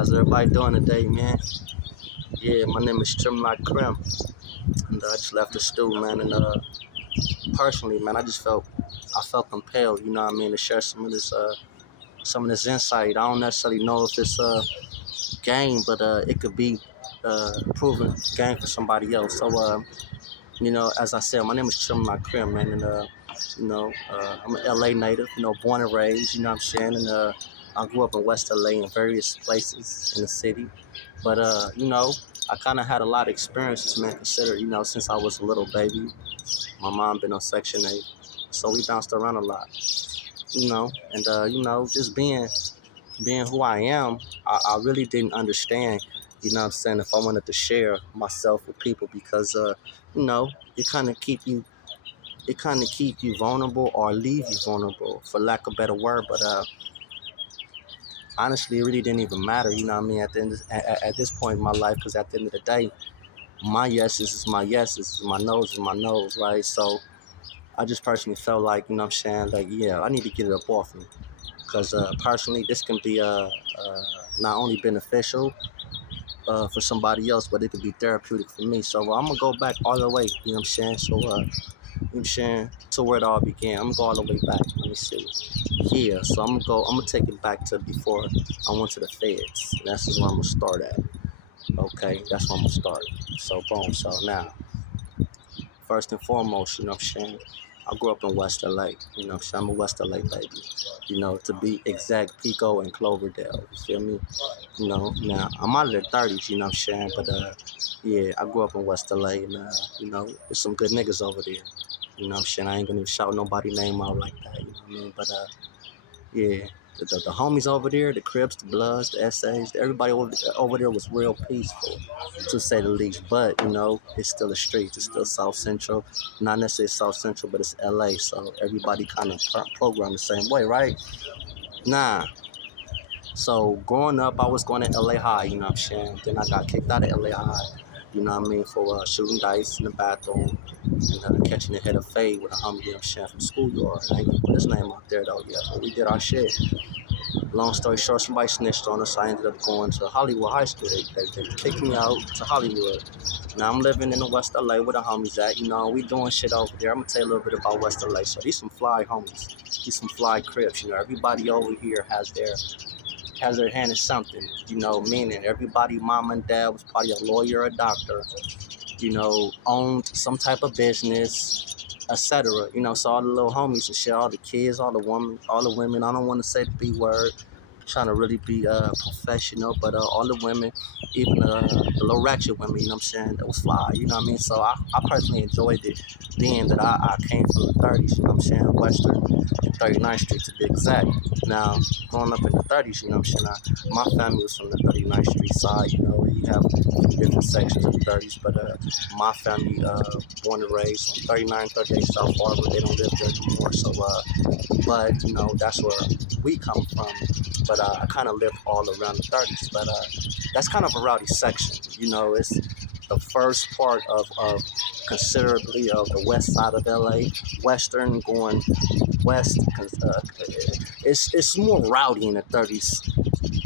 How's everybody doing today, man? Yeah, my name is Trimlock Krim, and I just left the stew, man. And personally, man, I felt compelled, you know what I mean, to share some of this insight. I don't necessarily know if it's game, but it could be proven game for somebody else. So, as I said, my name is Trimlock Krim, man, and I'm an LA native, born and raised, you know what I'm saying, and I grew up in West LA in various places in the city. But I kind of had a lot of experiences, man. Consider, since I was a little baby, my mom been on Section 8, so we bounced around a lot, and just being who I am, I really didn't understand, what I'm saying, if I wanted to share myself with people because, you know, it kind of keep you, it kind of keep you vulnerable or leave you vulnerable, for lack of a better word. But honestly, it really didn't even matter, you know what I mean, at this point in my life, because at the end of the day, my yeses is my yeses, my no's is my no's, right? So I just personally felt like, you know what I'm saying, like, yeah, I need to get it up off me. Because personally, this can be not only beneficial for somebody else, but it could be therapeutic for me. So I'm going to go back all the way, you know what I'm saying? So, you know what I'm saying, to where it all began. I'm going to go all the way back. Let me see. Yeah, so I'm going to take it back to before I went to the feds. That's just where I'm going to start at. Okay, that's where I'm going to start. So, boom. So now, first and foremost, you know what I'm saying? I grew up in West LA, you know what I'm saying? I'm a West LA baby, to be exact, Pico and Cloverdale, you feel me? Now I'm out of the 30s, you know what I'm saying? But yeah, I grew up in West LA and, there's some good niggas over there, you know what I'm saying? I ain't gonna shout nobody name out like that, you know what I mean? But yeah, the homies over there, the Crips, the Bloods, the SAs, everybody over there was real peaceful, to say the least. But, it's still the streets. It's still South Central. Not necessarily South Central, but it's LA. So everybody kind of programmed the same way, right? Nah. So growing up, I was going to LA High, you know what I'm saying? Then I got kicked out of LA High, you know what I mean, for shooting dice in the bathroom and catching a hit of fade with a homie, you know what I'm saying, from schoolyard. I ain't gonna put his name out there though, yeah, but we did our shit. Long story short, somebody snitched on us. I ended up going to Hollywood High School. They kicked me out to Hollywood. Now I'm living in the West LA where the homies at. We doing shit over there. I'm gonna tell you a little bit about West LA. So these some fly homies. These some fly Crips. Everybody over here has their hand in something. Meaning everybody, mom and dad was probably a lawyer, a doctor. Owned some type of business, etc. So all the little homies and shit, all the kids, all the women. I don't want to say the B word, trying to really be professional, but all the women, even the little ratchet women, you know what I'm saying, that was fly, you know what I mean? So I personally enjoyed it, being that I came from the 30s, you know what I'm saying, Western and 39th Street to be exact. Now, growing up in the 30s, you know what I'm saying, my family was from the 39th Street side, you have different sections of the 30s, but my family, born and raised on 39, 38 South Harbor, they don't live there anymore, so, but, that's where we come from. But I kind of lived all around the 30s. But that's kind of a rowdy section. It's the first part of considerably of the west side of LA, western going west. It's more rowdy in the 30s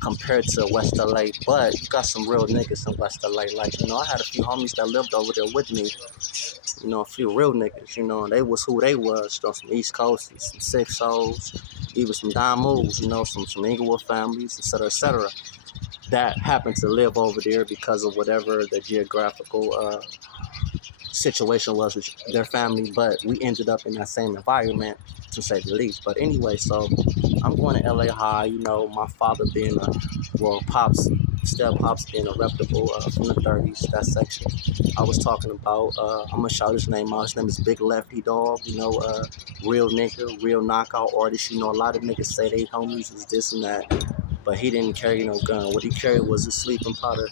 compared to West LA, but you got some real niggas in West LA. Like, I had a few homies that lived over there with me, a few real niggas, and they was who they was, some East Coast, some Six Souls, even some Dime Moves, some Inglewood families, etc., that happened to live over there because of whatever the geographical situation was with their family, but we ended up in that same environment, to say the least. But anyway, so I'm going to LA High, my father being pops, step pops being a reputable from the 30s, that section I was talking about. I'm going to shout his name out. His name is Big Lefty Dog, real nigga, real knockout artist. A lot of niggas say they homies is this and that, but he didn't carry no gun. What he carried was a sleeping powder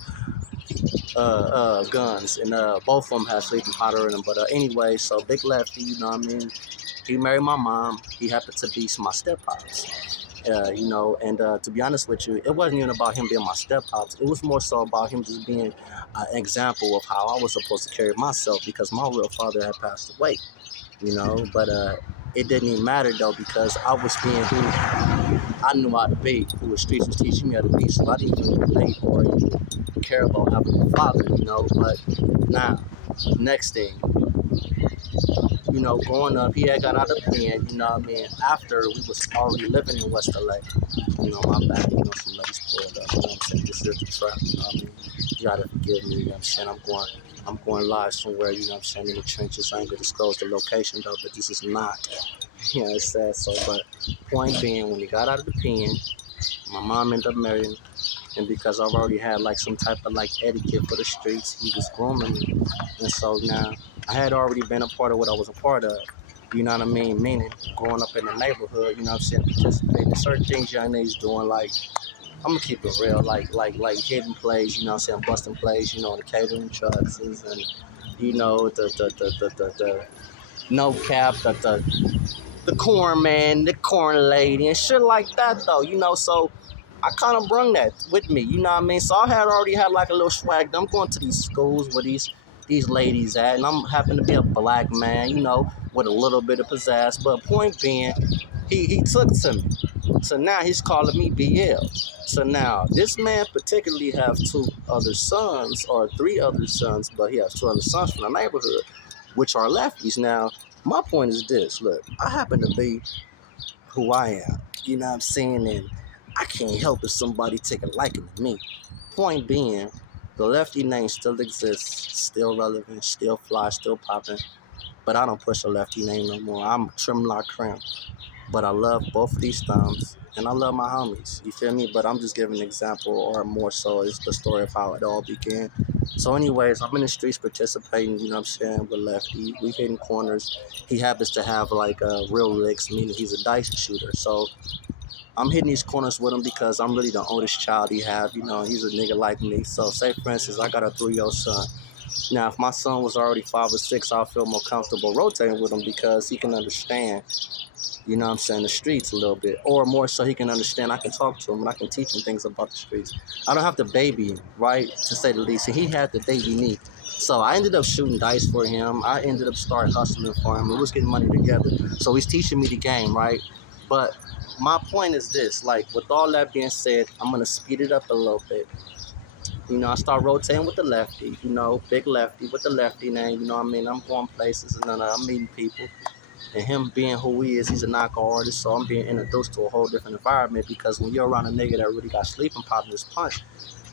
guns, and both of them have sleeping powder in them. But anyway, so Big Lefty, he married my mom. He happened to be my step pops. And to be honest with you, it wasn't even about him being my step pops. It was more so about him just being an example of how I was supposed to carry myself, because my real father had passed away. But it didn't even matter though because I was being who I knew how to be, who the streets was teaching me how to be. So I didn't even relate or even care about having a father, you know. But now, next thing, you know, growing up, he had got out of pen, you know what I mean, after we was already living in West LA. You know, my bad, you know, some ladies pulled up, you know what I'm saying? This is the trap, you know what I mean? You gotta forgive me, you know what I'm saying? I'm going live somewhere, you know what I'm saying, in the trenches. I ain't gonna disclose the location though, but this is not, you know, it's sad. So, but point being, when he got out of the pen, my mom ended up marrying, and because I've already had like some type of like etiquette for the streets, he was grooming me. And so now I had already been a part of what I was a part of. You know what I mean? Meaning growing up in the neighborhood, you know what I'm saying, participating in certain things young niggas doing like I'm gonna keep it real, like hidden plays, you know what I'm saying, busting plays, you know, the catering trucks and you know, the no cap, the corn man, the corn lady, and shit like that, though, you know. So I kind of brung that with me, you know what I mean. So I had already had like a little swag. I'm going to these schools where these ladies at, and I'm happen to be a black man, you know, with a little bit of pizzazz. But point being, he took to me. So now he's calling me BL. So now this man particularly have two other sons or three other sons, but he has two other sons from the neighborhood, which are lefties. Now my point is this: look, I happen to be who I am. You know what I'm saying? And I can't help if somebody take a liking to me. Point being, the lefty name still exists, still relevant, still fly, still popping. But I don't push a lefty name no more. I'm trim like crimp. But I love both of these thumbs, and I love my homies. You feel me? But I'm just giving an example, or more so, it's the story of how it all began. So, anyways, I'm in the streets participating. You know what I'm saying? With Lefty, we hitting corners. He happens to have like real licks, meaning he's a dice shooter. So I'm hitting these corners with him because I'm really the oldest child he have. You know, he's a nigga like me. So, say for instance, I got a 3-year-old son. Now, if my son was already 5 or 6, I'll feel more comfortable rotating with him because he can understand, you know what I'm saying, the streets a little bit. Or more so he can understand, I can talk to him and I can teach him things about the streets. I don't have to baby him, right, to say the least. And he had to baby me. So I ended up shooting dice for him. I ended up starting hustling for him. We was getting money together. So he's teaching me the game, right? But my point is this, like with all that being said, I'm going to speed it up a little bit. You know, I start rotating with the lefty, you know, big lefty with the lefty name, you know what I mean? I'm going places and then I'm meeting people. And him being who he is, he's a knockout artist, so I'm being introduced to a whole different environment because when you're around a nigga that really got sleeping partners punch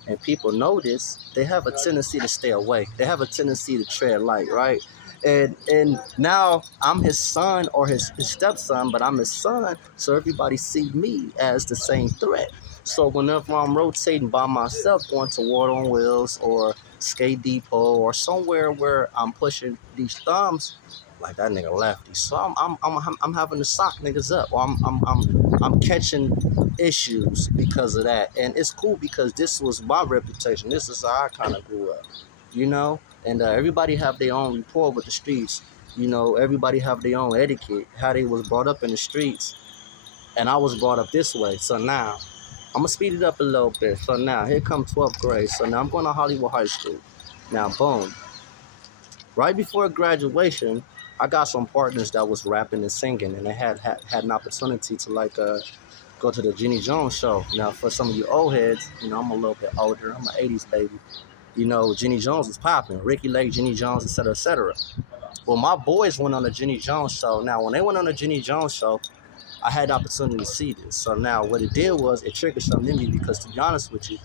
and people know this, they have a tendency to stay away. They have a tendency to tread light, right? And now I'm his son or his stepson, but I'm his son, so everybody see me as the same threat. So whenever I'm rotating by myself, going to Ward on Wheels or Skate Depot or somewhere where I'm pushing these thumbs, like that nigga lefty. So I'm having to sock niggas up. Or I'm catching issues because of that. And it's cool because this was my reputation. This is how I kind of grew up, you know. And everybody have their own rapport with the streets. You know, everybody have their own etiquette, how they was brought up in the streets. And I was brought up this way. So now I'm gonna speed it up a little bit. So now here comes 12th grade. So now I'm going to Hollywood High School. Now boom. Right before graduation, I got some partners that was rapping and singing, and they had an opportunity to like go to the Jenny Jones show. Now, for some of you old heads, you know I'm a little bit older. I'm an '80s baby. You know, Jenny Jones was popping. Ricky Lake, Jenny Jones, etc., etc. Well, my boys went on the Jenny Jones show. Now, when they went on the Jenny Jones show, I had the opportunity to see this. So now, what it did was it triggered something in me because, to be honest with you,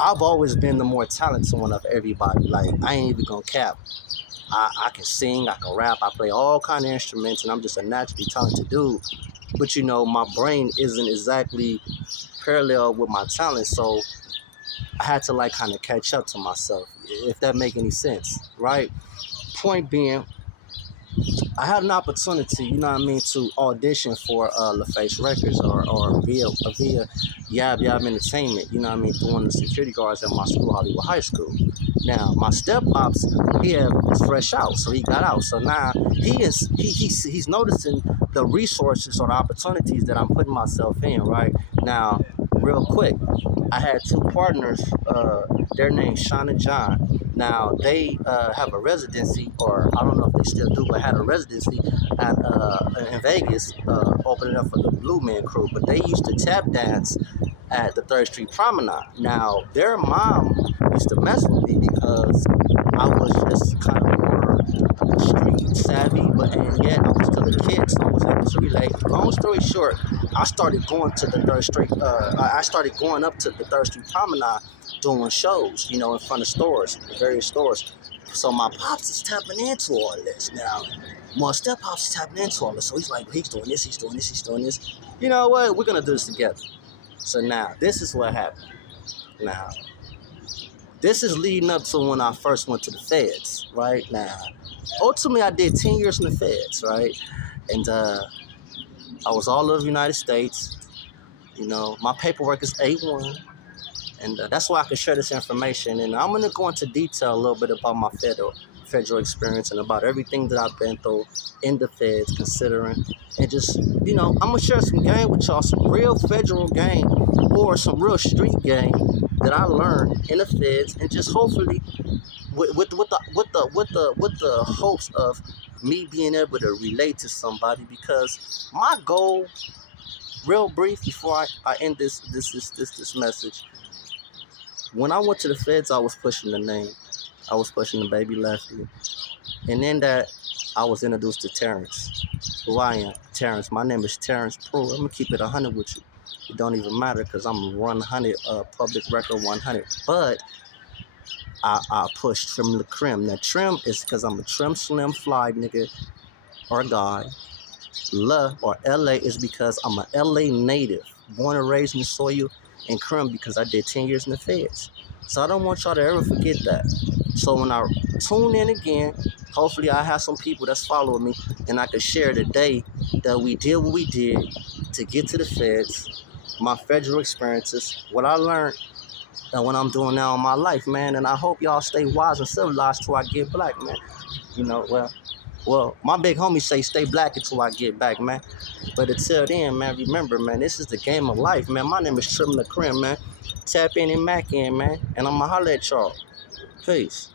I've always been the more talented one of everybody. Like I ain't even gonna cap. I can sing, I can rap, I play all kind of instruments, and I'm just a naturally talented dude. But you know, my brain isn't exactly parallel with my talent, so I had to like kind of catch up to myself, if that make any sense, right? Point being, I had an opportunity, you know what I mean, to audition for LaFace Records or via Yab Yab Entertainment, you know what I mean, doing the security guards at my school, Hollywood High School. Now, my step pops, was fresh out, so he got out. So now he's noticing the resources or the opportunities that I'm putting myself in, right? Now, real quick, I had two partners, their names Sean and John. Now they have a residency, or I don't know if they still do, but had a residency in Vegas, opening up for the Blue Man Crew. But they used to tap dance at the Third Street Promenade. Now their mom used to mess with me because I was just kind of more street savvy, but and yet I was still a kid, so I was able to relate. Long story short, I started going to the Third Street. I started going up to the Third Street Promenade doing shows, you know, in front of stores, various stores. So my pops is tapping into all this now. My step pops is tapping into all this. So he's like, he's doing this, he's doing this, he's doing this. You know what? We're gonna do this together. So now this is what happened. Now this is leading up to when I first went to the feds, right? Now, ultimately I did 10 years in the feds, right? And I was all over the United States. You know, my paperwork is A1. And that's why I can share this information. And I'm going to go into detail a little bit about my federal experience and about everything that I've been through in the feds, considering. And just, you know, I'm going to share some game with y'all, some real federal game or some real street game that I learned in the feds, and just hopefully with the hopes of me being able to relate to somebody, because my goal, real brief before I end this message. When I went to the feds, I was pushing the name. I was pushing the baby Lefty. And in that, I was introduced to Terrence. Who I am, Terrence. My name is Terrence Pruitt. I'm going to keep it 100 with you. It don't even matter because I'm 100, public record 100. But I push Trim the Crim. Now, Trim is because I'm a trim, slim, fly nigga or guy. La or LA is because I'm a LA native, born and raised in the soil, and Crim because I did 10 years in the feds. So I don't want y'all to ever forget that. So when I tune in again, hopefully I have some people that's following me, and I can share the day that we did what we did to get to the feds, my federal experiences, what I learned, and what I'm doing now in my life, man. And I hope y'all stay wise and civilized till I get black, man. You know, well, my big homie say stay black until I get back, man. But until then, man, remember, man, this is the game of life, man. My name is Trim the Crim, man. Tap in and Mac in, man. And I'ma holler at y'all. Peace.